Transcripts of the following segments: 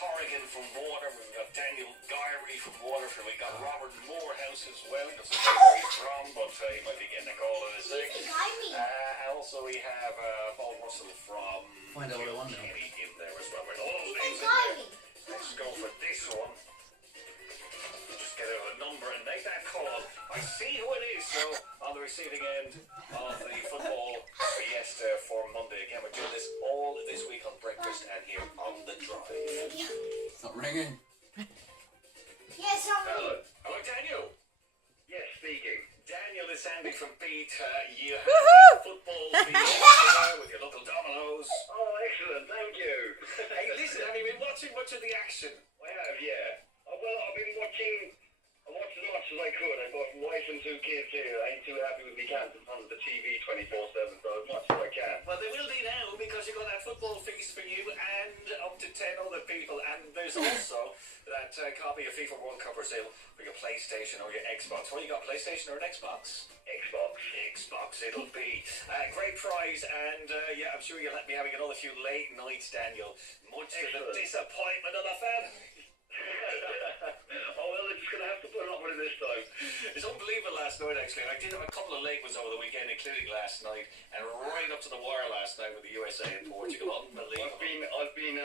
Corrigan from Waterford. We've got Daniel Gyrey from Waterford. We've got Robert Morehouse as well. He doesn't know where he's from, but he might be getting a call in a sec. And also we have Paul Russell from Find out what I want now. Kenny in there as well. With all those names in there. Let's go for this one. Just get out a number and make that call. I see who it is, so on the receiving end of the football fiesta for Monday. Again, we're doing this all this week on breakfast and here on the drive. It's not ringing. Yes, Hello, Daniel. Yes, speaking. Daniel is Andy from Beat. You have football fiesta with your local Dominoes. Oh, excellent, thank you. Hey, listen, have you been watching much of the action? I have, yeah. Well, I've been watching. I watched as much as I could. I've got a wife and 2 kids here. I ain't too happy with me cats in front of the TV 24/7, so as much as I can. Well, they will be now because you've got that football feast for you and up to 10 other people. And there's also that copy of FIFA World Cup for sale for your PlayStation or your Xbox. What, you got, PlayStation or an Xbox? Xbox it'll be. Great prize, and yeah, I'm sure you'll be having another few late nights, Daniel. Much to the disappointment of the family. Oh, well, they're just going to have to put up with it this time. It's unbelievable last night, actually. I did have a couple of late ones over the weekend, including last night, and right up to the wire last night with the USA and Portugal. Unbelievable. I've been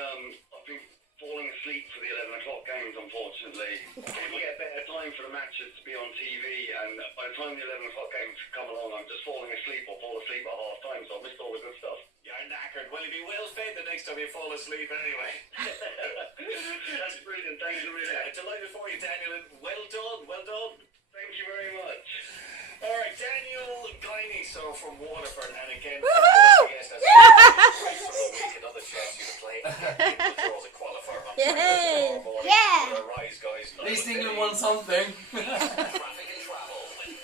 falling asleep for the 11 o'clock games, unfortunately. People get better time for the matches to be on TV, and by the time the 11 o'clock games come along, I'm just falling asleep or fall asleep at half time, so I missed all the good stuff. You're knackered. Well, you'll be well fed the next time you fall asleep anyway. That's brilliant. Thanks a million. Delighted for you, Daniel, and well done, well done. Thank you very much. All right, Daniel Guiney, so from Waterford, and again, yes, that's great for the week. Another chance you to play again in the draws a qualifier on Friday tomorrow morning. Yeah. Rise, guys. At least England won something.